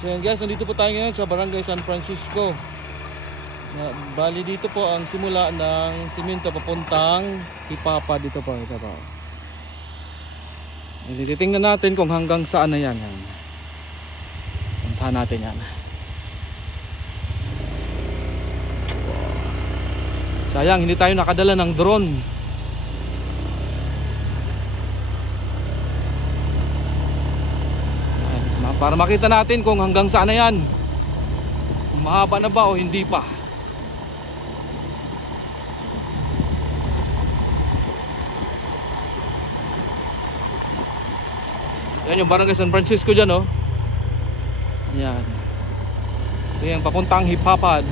So yan guys, nandito po tayo ngayon sa Barangay San Francisco. Bali dito po ang simula ng simento papuntang Ipapa dito po. Ito po. Titingnan natin kung hanggang saan na yan. Puntahan natin yan. Sayang, hindi tayo nakadala ng drone. Para makita natin kung hanggang saan na yan. Kung mahaba na ba o hindi pa. Yan yung Barangay San Francisco dyan, oh. Yan. Ito yung papuntang Hipapad.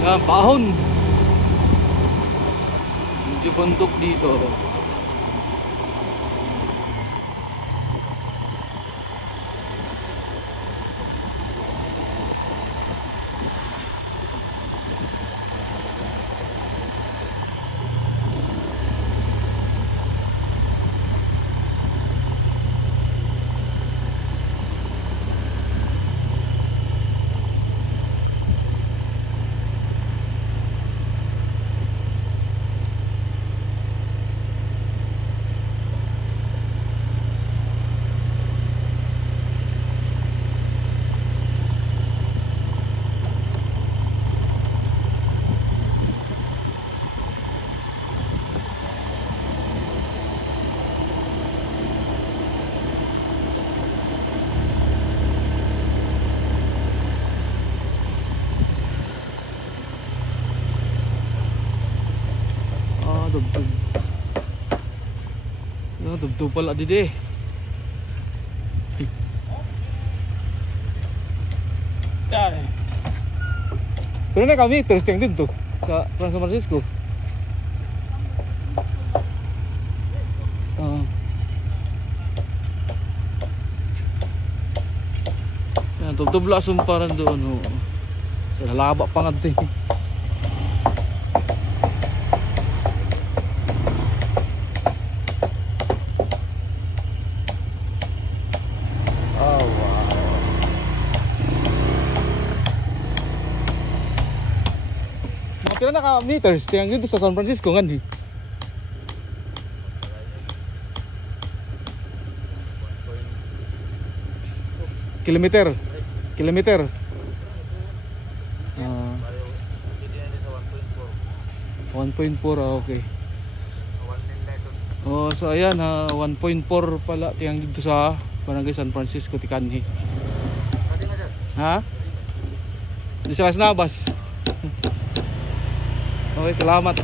Yan, bahon. Medyo bundok dito. Dugtug. No, dugtug pala dide. Ay. Pero na kami testing dito sa San Francisco. Yan, dugtug lasong parang doon. Sa laba pa nga dito. Pila na ka meters tiyang dito sa San Francisco nga di? Kilometer. 1.4. Okay. Oh, so ayan 1.4 pala tiyang dito sa Barangay San Francisco Tikanhi. Ha? Di sa Las Navas. Okay, salamat.